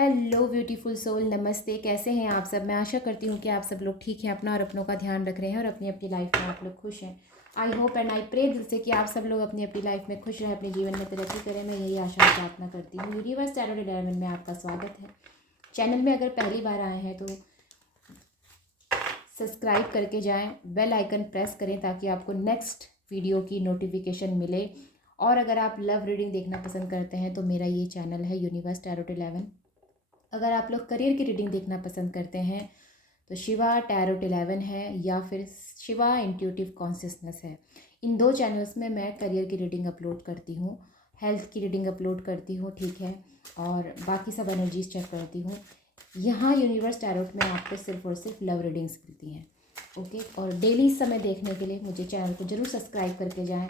Hello beautiful soul, नमस्ते। कैसे हैं आप सब? मैं आशा करती हूँ कि आप सब लोग ठीक हैं, अपना और अपनों का ध्यान रख रहे हैं और अपनी अपनी लाइफ में आप लोग खुश हैं। I hope and I pray दिल से कि आप सब लोग अपनी अपनी लाइफ में खुश रहें, अपने जीवन में तरक्की करें। मैं यही आशा और प्रार्थना करती हूँ। यूनिवर्स टैरो 11 में आपका स्वागत है। चैनल में अगर पहली बार आए हैं तो सब्सक्राइब करके जाएं, बेल आइकन प्रेस करें ताकि आपको नेक्स्ट वीडियो की नोटिफिकेशन मिले। और अगर आप लव रीडिंग देखना पसंद करते हैं तो मेरा ये चैनल है यूनिवर्स टैरो 11। अगर आप लोग करियर की रीडिंग देखना पसंद करते हैं तो शिवा टैरो 11 है या फिर शिवा इंट्यूटिव कॉन्शियसनेस है। इन दो चैनल्स में मैं करियर की रीडिंग अपलोड करती हूँ, हेल्थ की रीडिंग अपलोड करती हूँ, ठीक है, और बाकी सब एनर्जीज चेक करती हूँ। यहाँ यूनिवर्स टैरोट में आपको सिर्फ और सिर्फ लव रीडिंग्स मिलती हैं, ओके। और डेली समय देखने के लिए मुझे चैनल को ज़रूर सब्सक्राइब करके जाएं।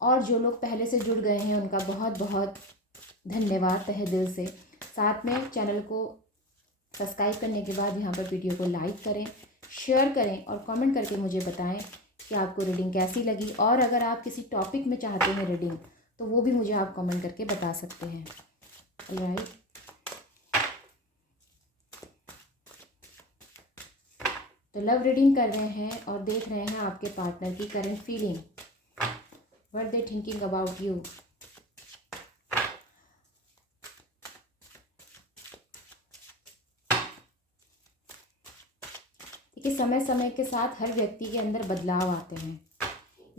और जो लोग पहले से जुड़ गए हैं उनका बहुत बहुत धन्यवाद तहे दिल से। साथ में चैनल को सब्सक्राइब करने के बाद यहाँ पर वीडियो को लाइक करें, शेयर करें और कमेंट करके मुझे बताएं कि आपको रीडिंग कैसी लगी। और अगर आप किसी टॉपिक में चाहते हैं रीडिंग तो वो भी मुझे आप कमेंट करके बता सकते हैं। ऑलराइट, तो लव रीडिंग कर रहे हैं और देख रहे हैं आपके पार्टनर की current feeling, what they thinking about you. कि समय समय के साथ हर व्यक्ति के अंदर बदलाव आते हैं।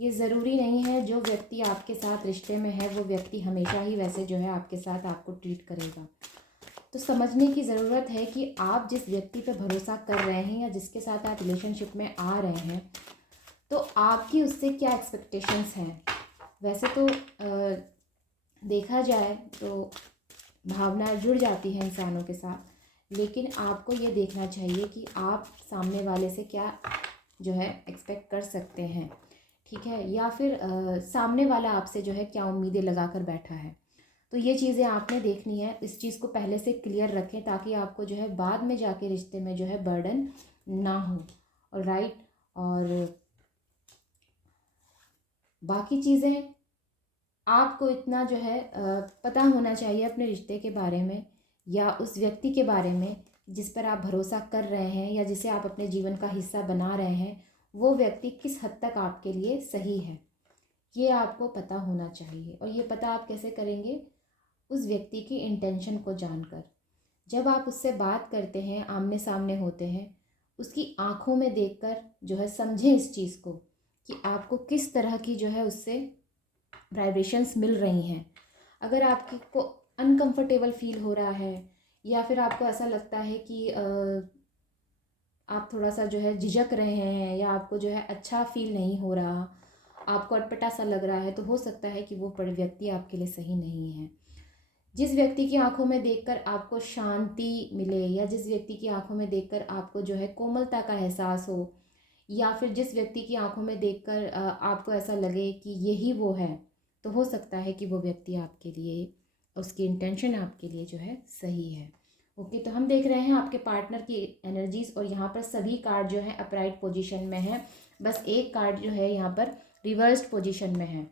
ये ज़रूरी नहीं है जो व्यक्ति आपके साथ रिश्ते में है वो व्यक्ति हमेशा ही वैसे जो है आपके साथ आपको ट्रीट करेगा। तो समझने की ज़रूरत है कि आप जिस व्यक्ति पे भरोसा कर रहे हैं या जिसके साथ आप रिलेशनशिप में आ रहे हैं तो आपकी उससे क्या एक्सपेक्टेशंस हैं। वैसे तो देखा जाए तो भावना जुड़ जाती है इंसानों के साथ, लेकिन आपको ये देखना चाहिए कि आप सामने वाले से क्या जो है एक्सपेक्ट कर सकते हैं, ठीक है, या फिर सामने वाला आपसे जो है क्या उम्मीदें लगा कर बैठा है। तो ये चीज़ें आपने देखनी है। इस चीज़ को पहले से क्लियर रखें ताकि आपको जो है बाद में जाके रिश्ते में जो है बर्डन ना हो। और राइट, और बाकी चीज़ें आपको इतना जो है पता होना चाहिए अपने रिश्ते के बारे में या उस व्यक्ति के बारे में जिस पर आप भरोसा कर रहे हैं या जिसे आप अपने जीवन का हिस्सा बना रहे हैं, वो व्यक्ति किस हद तक आपके लिए सही है, ये आपको पता होना चाहिए। और ये पता आप कैसे करेंगे? उस व्यक्ति की इंटेंशन को जानकर। जब आप उससे बात करते हैं, आमने सामने होते हैं, उसकी आंखों में देखकर जो है समझें इस चीज़ को कि आपको किस तरह की जो है उससे वाइब्रेशंस मिल रही हैं। अगर आपको अनकंफर्टेबल फील हो रहा है या फिर आपको ऐसा लगता है कि आप थोड़ा सा जो है झिझक रहे हैं या आपको जो है अच्छा फील नहीं हो रहा, आपको अटपटा सा लग रहा है, तो हो सकता है कि वो व्यक्ति आपके लिए सही नहीं है। जिस व्यक्ति की आंखों में देखकर आपको शांति मिले या जिस व्यक्ति की आंखों में देखकर आपको जो है कोमलता का एहसास हो या फिर जिस व्यक्ति की आंखों में देखकर आपको ऐसा लगे कि यही वो है, तो हो सकता है कि वो व्यक्ति आपके लिए, उसकी इंटेंशन आपके लिए जो है सही है। ओके, तो हम देख रहे हैं आपके पार्टनर की एनर्जीज और यहाँ पर सभी कार्ड जो है अपराइट पोजीशन में है, बस एक कार्ड जो है यहाँ पर रिवर्स्ड पोजीशन में है।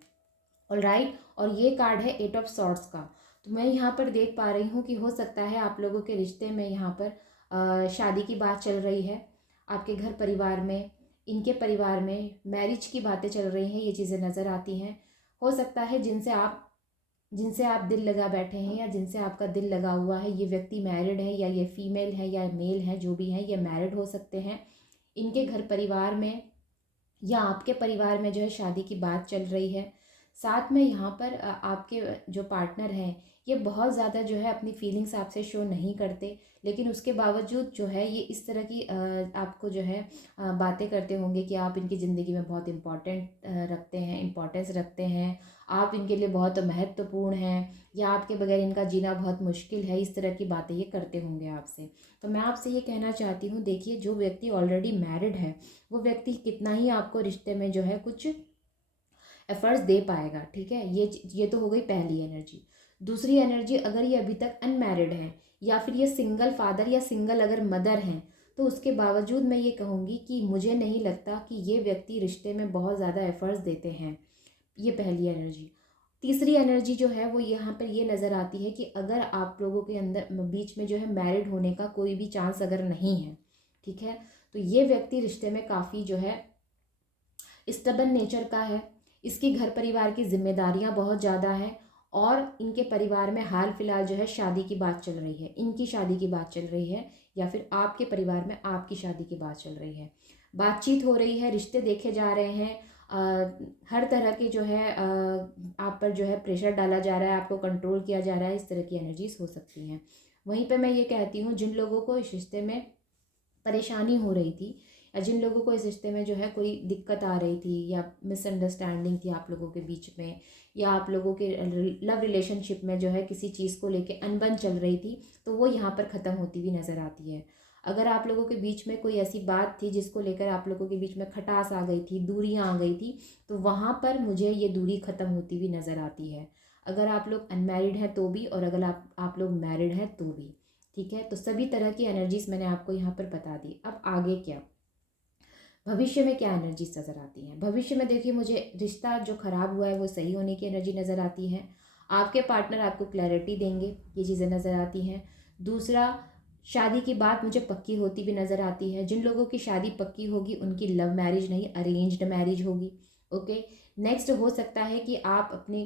ऑलराइट, और ये कार्ड है 8 ऑफ सॉर्ड्स का। तो मैं यहाँ पर देख पा रही हूँ कि हो सकता है आप लोगों के रिश्ते में यहाँ पर शादी की बात चल रही है, आपके घर परिवार में, इनके परिवार में मैरिज की बातें चल रही हैं, ये चीज़ें नज़र आती हैं। हो सकता है जिनसे आप दिल लगा बैठे हैं या जिनसे आपका दिल लगा हुआ है, ये व्यक्ति मैरिड है या ये फीमेल है या मेल है, जो भी है ये मैरिड हो सकते हैं। इनके घर परिवार में या आपके परिवार में जो है शादी की बात चल रही है। साथ में यहाँ पर आपके जो पार्टनर हैं ये बहुत ज़्यादा जो है अपनी फीलिंग्स आपसे शो नहीं करते, लेकिन उसके बावजूद जो है ये इस तरह की आपको जो है बातें करते होंगे कि आप इनकी ज़िंदगी में बहुत इम्पोर्टेंस रखते हैं, आप इनके लिए बहुत महत्वपूर्ण हैं या आपके बगैर इनका जीना बहुत मुश्किल है। इस तरह की बातें ये करते होंगे आपसे। तो मैं आपसे ये कहना चाहती हूँ, देखिए जो व्यक्ति ऑलरेडी मैरिड है वो व्यक्ति कितना ही आपको रिश्ते में जो है कुछ एफर्ट्स दे पाएगा, ठीक है। ये तो हो गई पहली एनर्जी। दूसरी एनर्जी, अगर ये अभी तक अनमैरिड है या फिर ये सिंगल फादर या सिंगल अगर मदर हैं, तो उसके बावजूद मैं ये कहूँगी कि मुझे नहीं लगता कि ये व्यक्ति रिश्ते में बहुत ज़्यादा एफर्ट्स देते हैं। ये पहली एनर्जी। तीसरी एनर्जी जो है वो यहाँ पर ये नज़र आती है कि अगर आप लोगों के अंदर बीच में जो है मैरिड होने का कोई भी चांस अगर नहीं है, ठीक है, तो ये व्यक्ति रिश्ते में काफ़ी जो है स्टबन नेचर का है। इसके घर परिवार की जिम्मेदारियां बहुत ज़्यादा हैं और इनके परिवार में हाल फिलहाल जो है शादी की बात चल रही है, इनकी शादी की बात चल रही है, या फिर आपके परिवार में आपकी शादी की बात चल रही है, बातचीत हो रही है, रिश्ते देखे जा रहे हैं। हर तरह के जो है आप पर जो है प्रेशर डाला जा रहा है, आपको कंट्रोल किया जा रहा है, इस तरह की एनर्जीज हो सकती हैं। वहीं पे मैं ये कहती हूँ जिन लोगों को इस रिश्ते में परेशानी हो रही थी, या जिन लोगों को इस रिश्ते में जो है कोई दिक्कत आ रही थी या मिसअंडरस्टैंडिंग थी आप लोगों के बीच में, या आप लोगों के लव रिलेशनशिप में जो है किसी चीज़ को लेके अनबन चल रही थी, तो वो यहाँ पर ख़त्म होती हुई नज़र आती है। अगर आप लोगों के बीच में कोई ऐसी बात थी जिसको लेकर आप लोगों के बीच में खटास आ गई थी, दूरियां आ गई थी, तो वहाँ पर मुझे ये दूरी ख़त्म होती हुई नज़र आती है। अगर आप लोग अनमैरिड हैं तो भी, और अगर आप लोग मैरिड हैं तो भी, ठीक है। तो सभी तरह की एनर्जीज मैंने आपको यहाँ पर बता दी। अब आगे क्या, भविष्य में क्या एनर्जीज नज़र आती हैं। भविष्य में देखिए, मुझे रिश्ता जो ख़राब हुआ है वो सही होने की एनर्जी नज़र आती है। आपके पार्टनर आपको क्लैरिटी देंगे, ये चीज़ें नज़र आती हैं। दूसरा, शादी की बात मुझे पक्की होती भी नज़र आती है। जिन लोगों की शादी पक्की होगी उनकी लव मैरिज नहीं, अरेंज्ड मैरिज होगी। ओके, नेक्स्ट हो सकता है कि आप अपने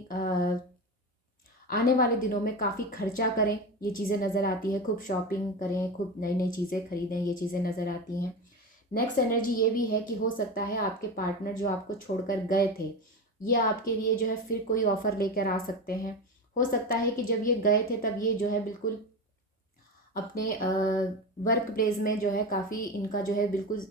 आने वाले दिनों में काफ़ी खर्चा करें, ये चीज़ें नज़र आती है। खूब शॉपिंग करें, खूब नई नई चीज़ें खरीदें, ये चीज़ें नज़र आती हैं। नेक्स्ट एनर्जी ये भी है कि हो सकता है आपके पार्टनर जो आपको छोड़कर गए थे, ये आपके लिए जो है फिर कोई ऑफ़र लेकर आ सकते हैं। हो सकता है कि जब ये गए थे तब ये जो है बिल्कुल अपने वर्क प्लेस में जो है काफ़ी इनका जो है बिल्कुल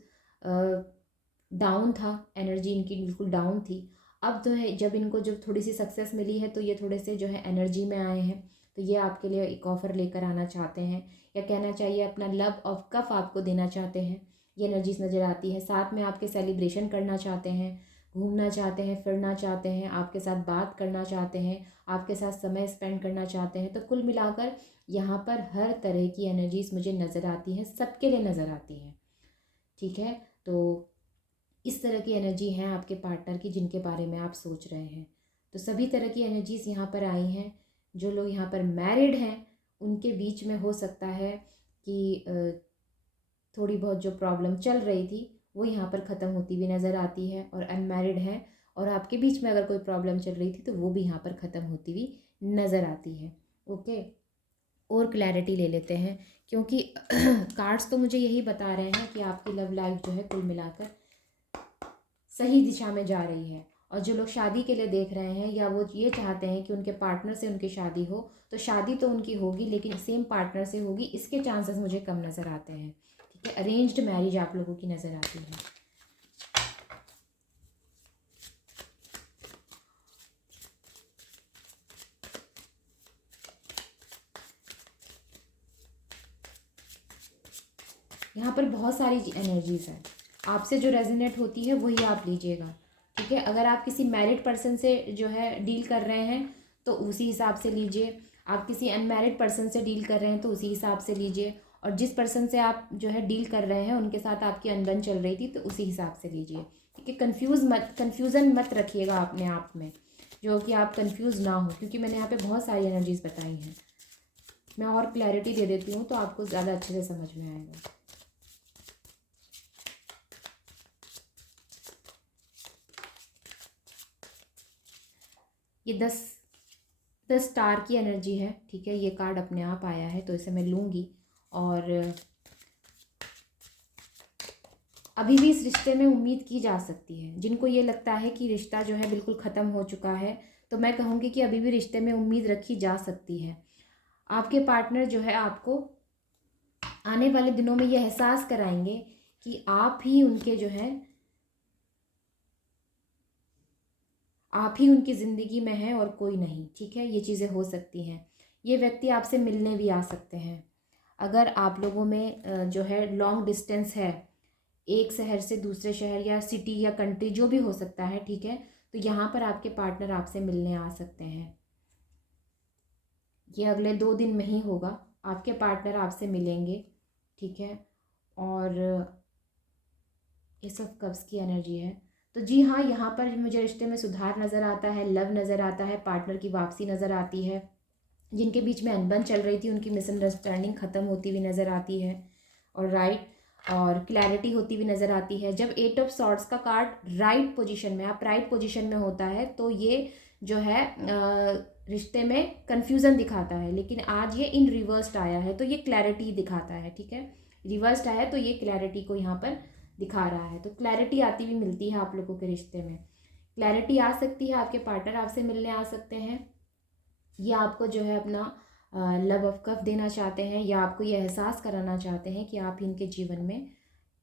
डाउन था, एनर्जी इनकी बिल्कुल डाउन थी। अब जो है जब इनको जब थोड़ी सी सक्सेस मिली है तो ये थोड़े से जो है एनर्जी में आए हैं, तो ये आपके लिए एक ऑफ़र लेकर आना चाहते हैं, या कहना चाहिए अपना लव ऑफ कफ आपको देना चाहते हैं। ये एनर्जीज नज़र आती है। साथ में आपके सेलिब्रेशन करना चाहते हैं, घूमना चाहते हैं, फिरना चाहते हैं, आपके साथ बात करना चाहते हैं, आपके साथ समय स्पेंड करना चाहते हैं। तो कुल मिलाकर यहाँ पर हर तरह की एनर्जीज मुझे नज़र आती हैं, सबके लिए नज़र आती हैं, ठीक है। तो इस तरह की एनर्जी हैं आपके पार्टनर की जिनके बारे में आप सोच रहे हैं। तो सभी तरह की एनर्जीज़ यहाँ पर आई हैं। जो लोग यहाँ पर मैरिड हैं उनके बीच में हो सकता है कि थोड़ी बहुत जो प्रॉब्लम चल रही थी वो यहाँ पर ख़त्म होती हुई नज़र आती है, और अनमैरिड हैं और आपके बीच में अगर कोई प्रॉब्लम चल रही थी तो वो भी यहाँ पर ख़त्म होती हुई नज़र आती है। ओके, और क्लैरिटी ले लेते हैं, क्योंकि कार्ड्स तो मुझे यही बता रहे हैं कि आपकी लव लाइफ जो है कुल मिलाकर सही दिशा में जा रही है। और जो लोग शादी के लिए देख रहे हैं, या वो ये चाहते हैं कि उनके पार्टनर से उनकी शादी हो, तो शादी तो उनकी होगी लेकिन सेम पार्टनर से होगी, इसके चांसेस मुझे कम नज़र आते हैं, ठीक है। अरेंज्ड मैरिज आप लोगों की नज़र आती है। यहाँ पर बहुत सारी एनर्जीज हैं, आपसे जो रेजोनेट होती है वही आप लीजिएगा, ठीक है। अगर आप किसी मैरिड पर्सन से जो है डील कर रहे हैं तो उसी हिसाब से लीजिए, आप किसी अनमैरिड पर्सन से डील कर रहे हैं तो उसी हिसाब से लीजिए, और जिस पर्सन से आप जो है डील कर रहे हैं उनके साथ आपकी अनबन चल रही थी तो उसी हिसाब से लीजिए, ठीक है। कन्फ्यूज़न मत रखिएगा अपने आप में, जो कि आप कन्फ्यूज़ ना हो, क्योंकि मैंने यहाँ पे बहुत सारी एनर्जीज बताई हैं। मैं और क्लैरिटी दे देती हूँ तो आपको ज़्यादा अच्छे से समझ में आएगा। ये 10 स्टार की एनर्जी है, ठीक है। ये कार्ड अपने आप आया है तो इसे मैं लूँगी, और अभी भी इस रिश्ते में उम्मीद की जा सकती है। जिनको ये लगता है कि रिश्ता जो है बिल्कुल ख़त्म हो चुका है, तो मैं कहूँगी कि अभी भी रिश्ते में उम्मीद रखी जा सकती है। आपके पार्टनर जो है आपको आने वाले दिनों में ये एहसास कराएंगे कि आप ही उनके जो है, आप ही उनकी ज़िंदगी में हैं और कोई नहीं, ठीक है। ये चीज़ें हो सकती हैं। ये व्यक्ति आपसे मिलने भी आ सकते हैं। अगर आप लोगों में जो है लॉन्ग डिस्टेंस है, एक शहर से दूसरे शहर या सिटी या कंट्री जो भी हो सकता है, ठीक है, तो यहाँ पर आपके पार्टनर आपसे मिलने आ सकते हैं। ये अगले 2 दिन में ही होगा, आपके पार्टनर आपसे मिलेंगे, ठीक है। और एस ऑफ कप्स की एनर्जी है, तो जी हाँ, यहाँ पर मुझे रिश्ते में सुधार नज़र आता है, लव नज़र आता है, पार्टनर की वापसी नज़र आती है, जिनके बीच में अनबन चल रही थी उनकी मिसअंडरस्टैंडिंग ख़त्म होती हुई नज़र आती है। और और क्लैरिटी होती हुई नज़र आती है। जब 8 ऑफ सॉर्ड्स का कार्ड राइट पोजीशन में, आप राइट पोजीशन में होता है, तो ये जो है रिश्ते में कन्फ्यूज़न दिखाता है, लेकिन आज ये इन रिवर्स्ड आया है तो ये क्लैरिटी दिखाता है। ठीक है, रिवर्स्ड आया तो ये क्लैरिटी को यहाँ पर दिखा रहा है। तो क्लैरिटी आती हुई मिलती है आप लोगों के रिश्ते में। क्लैरिटी आ सकती है, आपके पार्टनर आपसे मिलने आ सकते हैं, या आपको जो है अपना लव ऑफ कफ देना चाहते हैं, या आपको ये एहसास कराना चाहते हैं कि आप इनके जीवन में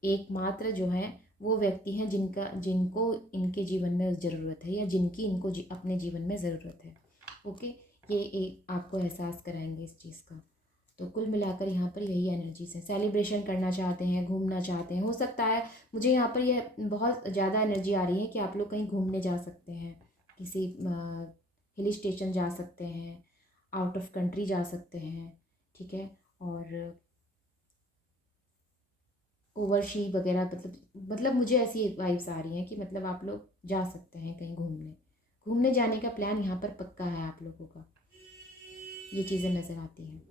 एकमात्र जो है वो व्यक्ति हैं जिनको इनके जीवन में ज़रूरत है, या जिनकी इनको अपने जीवन में ज़रूरत है। ओके, ये एक आपको एहसास कराएंगे इस चीज़ का। तो कुल मिलाकर यहाँ पर यही एनर्जीज है। सेलिब्रेशन करना चाहते हैं, घूमना चाहते हैं, हो सकता है मुझे यहाँ पर यह बहुत ज़्यादा एनर्जी आ रही है कि आप लोग कहीं घूमने जा सकते हैं, किसी हिल स्टेशन जा सकते हैं, आउट ऑफ कंट्री जा सकते हैं। ठीक है, और ओवरशी वगैरह, मतलब मुझे ऐसी वाइब्स आ रही हैं कि मतलब आप लोग जा सकते हैं कहीं घूमने। घूमने जाने का प्लान यहाँ पर पक्का है आप लोगों का, ये चीज़ें नज़र आती हैं।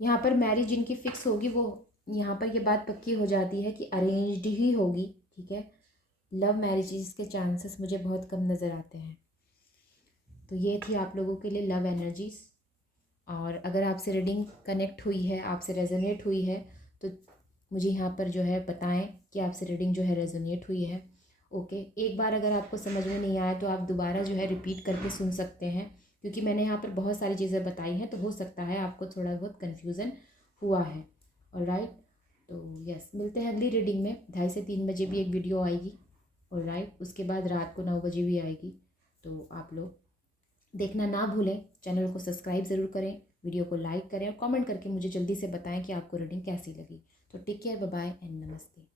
यहाँ पर मैरिज जिनकी फ़िक्स होगी वो, यहाँ पर ये बात पक्की हो जाती है कि अरेंज्ड ही होगी। ठीक है, लव मैरिजेस के चांसेस मुझे बहुत कम नज़र आते हैं। तो ये थी आप लोगों के लिए लव एनर्जीज़। और अगर आपसे रीडिंग कनेक्ट हुई है, आपसे रेजोनेट हुई है, तो मुझे यहाँ पर जो है बताएं कि आपसे रीडिंग जो है रेजोनेट हुई है। ओके, एक बार अगर आपको समझ में नहीं आया तो आप दोबारा जो है रिपीट करके सुन सकते हैं, क्योंकि मैंने यहाँ पर बहुत सारी चीज़ें बताई हैं, तो हो सकता है आपको थोड़ा बहुत कन्फ्यूज़न हुआ है। ऑलराइट, तो यस, मिलते हैं अगली रीडिंग में। 2:30 से 3 बजे भी एक वीडियो आएगी। ऑलराइट, उसके बाद रात को 9 बजे भी आएगी। तो आप लोग देखना ना भूलें, चैनल को सब्सक्राइब ज़रूर करें, वीडियो को लाइक करें, और कमेंट करके मुझे जल्दी से बताएं कि आपको रीडिंग कैसी लगी। तो take care, bye bye and नमस्ते।